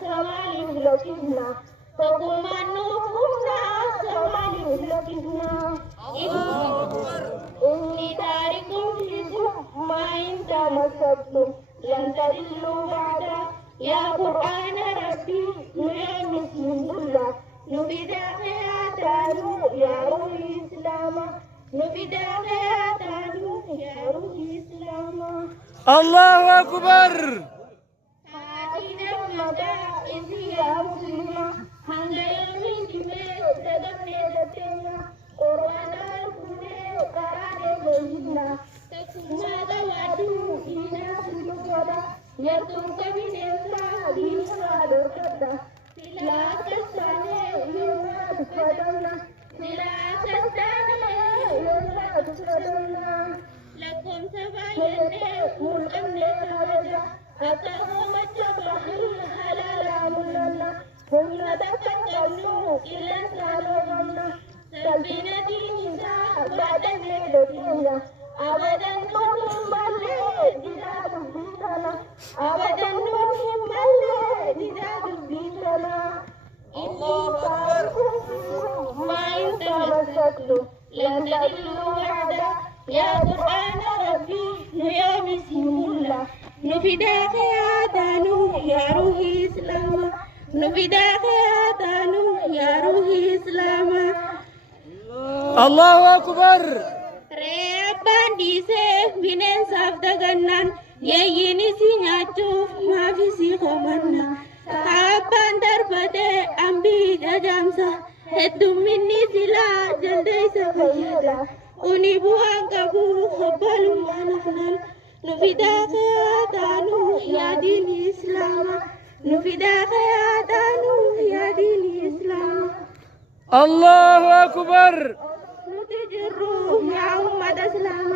سوالي لكنا فقم نوفنا سوالي لكنا إني تارك فيكم ما إن تمسكتم لن تضلوا بعد يا قرآن ربي نعم بسم الله نبدأ حياتنا يا روحي إسلاما نبدأ حياتنا يا روحي إسلاما الله أكبر. يا مسلمة هنجا يومين جميع تدمني دتنا قرآن الكوني قرآن بينا ماذا وعدو إنا سلوكنا يرتوك من إسرائيل ديننا دركتا سلا تستاني يوما تفدونا سلا تستاني يوما تفدونا لكم سبايا ملكم نتاجا أتهم الجبهر حلالا ملنا هم نتفكروا إلا سالونا سبينا ديننا بعد ميدتنا أبدا نهم ملي جداد بيتنا أبدا نهم ملي جداد بيتنا الله أكبر ما إن تمسكتم لن تضلوا بعدا يا قرآن ربي يا بسم الله نفداك يا دانو يا روحي إسلاما نفداك يا دانو يا روحي إسلاما الله أكبر. ريبان ديسي بنين سافدا غنان ييني سيناتوف ما في سيخومنا سابان دربده أمبي دجامسا هدو مني سلا جلدي سفيدا ونبوان كبو خبالو ما نحنال نفداك يا دانو يا دين الإسلام نفداك يا دانو يا دين الإسلام الله أكبر. نتجروا يا أمة إسلام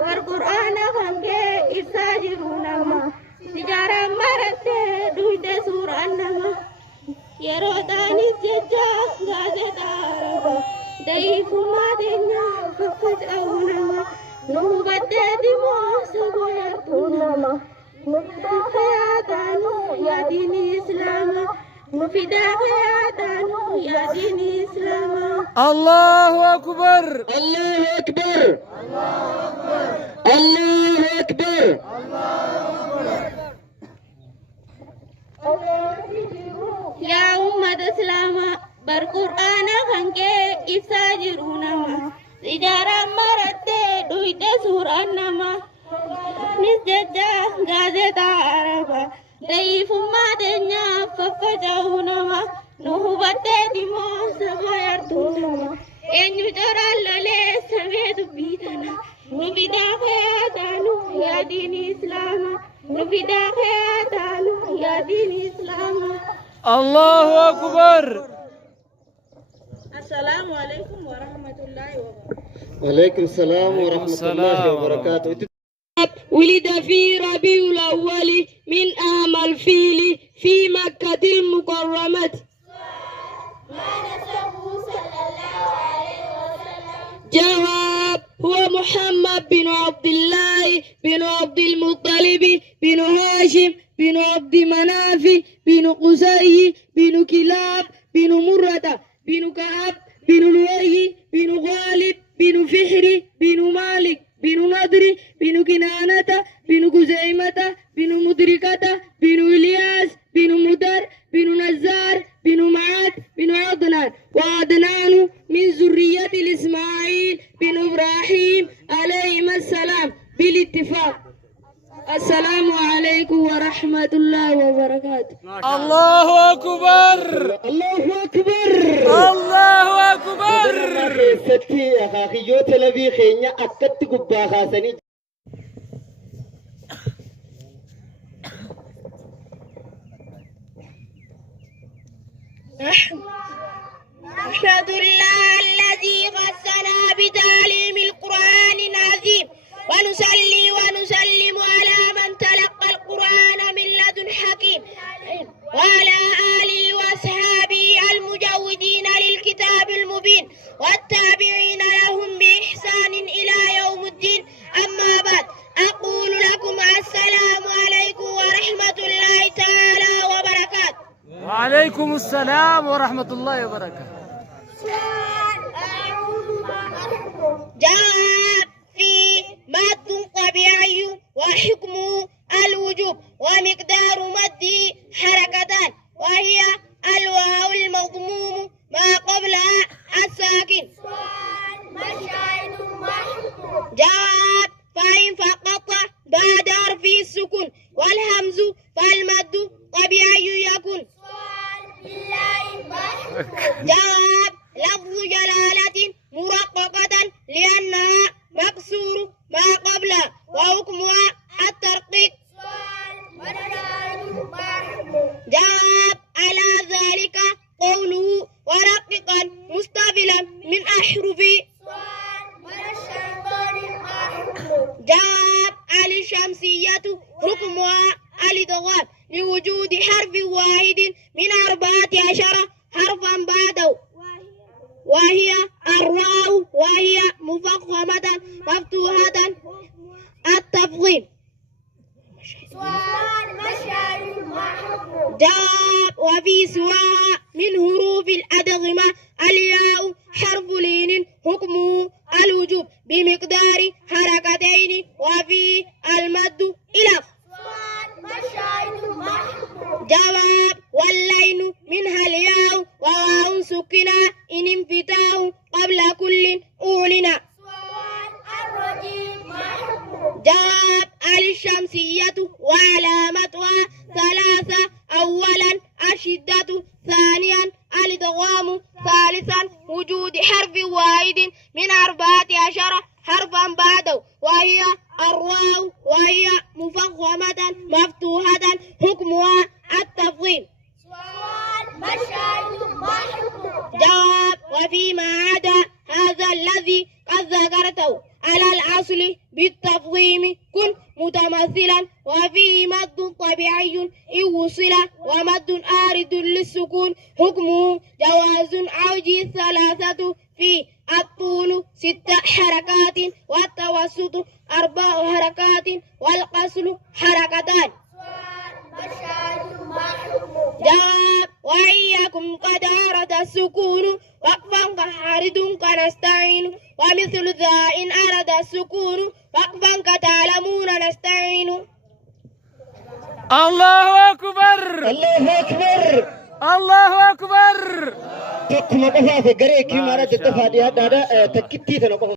والقرآن خمكي إفساجرون ما تجارة مرت دويت سورة نما يروتاني ججا غازة عربة ضيف ما دنيا ففجأونا ما نوبت دمو سبويرتونما نفداك يا دانو يا دين الإسلام نفداك يا دانو يا دين الإسلام الله أكبر. الله أكبر. الله أكبر. يا أمة إسلام بالقرآن خنكي إفساجرون ما سجارة مرت دويت سورة نما نسجد غازة عربة ضيف ما دنيا ففجأونا ما نهبت دمو سبويرتون ما إن يجرى اللي سبيت بيتنا نفداك يا دانو يا دين الإسلام نفداك يا دانو يا دين الإسلام الله أكبر. السلام عليكم ورحمة الله وبركاته. وعليكم السلام ورحمة الله وبركاته. ولد في ربيع الأول من عام الفيل في مكة المكرمة. ما نسبه صلى الله عليه وسلم؟ جواب: هو محمد بن عبد الله بن عبد المطلب بن هاشم بن عبد مناف بن قصي بن كلاب بن مرة بن كعب بن لؤي بن غالب بن فحر بن مالك بن نضر بن كنانة بن خزيمة بن مدركة بن إلياس بن مدر بن نزار بن معاذ بن عدنان وعدنان من ذرية الإسماعيل بن إبراهيم عليهما السلام بالاتفاق. السلام عليكم ورحمة الله وبركاته. الله أكبر. الله أكبر. الله أكبر. ستي أخي يو تلبي خينيا أكت قبا خاسني. أشهد الله الذي خصنا بتعليم القرآن العظيم ونصلي ونسلم على من تلقى القرآن من لدن حكيم وعلى آله وأصحابه المجودين للكتاب المبين والتابعين لهم بإحسان إلى يوم الدين. أما بعد أقول لكم السلام عليكم ورحمة الله تعالى وبركاته. وعليكم السلام ورحمة الله وبركاته. جاء في مد طبيعي وحكمه الوجوب ومقدار مده حركتان وهي الواو المضموم ما قبلها الساكن. جاء فإن فقط بعد حرف السكون والهمز فالمد طبيعي يكون. جاء لفظ جلالة مرققة لأنها مكسور ما قبلها وحكمها الترقيق. جاء على ذلك قوله ورققا مستقبلا من أحرف. جاء على الشمسية حكمها الإدغام لوجود حرف واحد من 14 حرفا بعده وهي الراء وهي مفخمة مفتوحة التفخيم. جاء وفي سواها من حروف الأدغمة الياء حرف لين حكمه الوجوب بمقدار حركتين وفي المد إلى. جواب واللين منها الياء وواو سكنا إن انفتاه قبل كل أولنا. جواب الشمسية وعلامتها 3 أولا الشدة ثانيا الإدغام ثالثا وجود حرف واحد من 14 حرفا بعده وهي الواو وهي مفخمة مفتوحة حكمها التفخيم. جواب وفيما عدا هذا الذي قد ذكرته على الأصل بالتفخيم كن متمثلا وفيه مد طبيعي إن وصل ومد آرد للسكون حكمه جواز عوج 3 في الطول 6 حركات والتوسط 4 حركات والقصر حركتان. جواب وإياكم قد أرد السكون وقفا كحارد كنستعين ومثل ذا إن أرد السكون وقفا كتعلمون نستعين. الله أكبر. الله أكبر. الله أكبر. تكما قفا في غريكي مارا تتفاديها دادا تكتي تنقف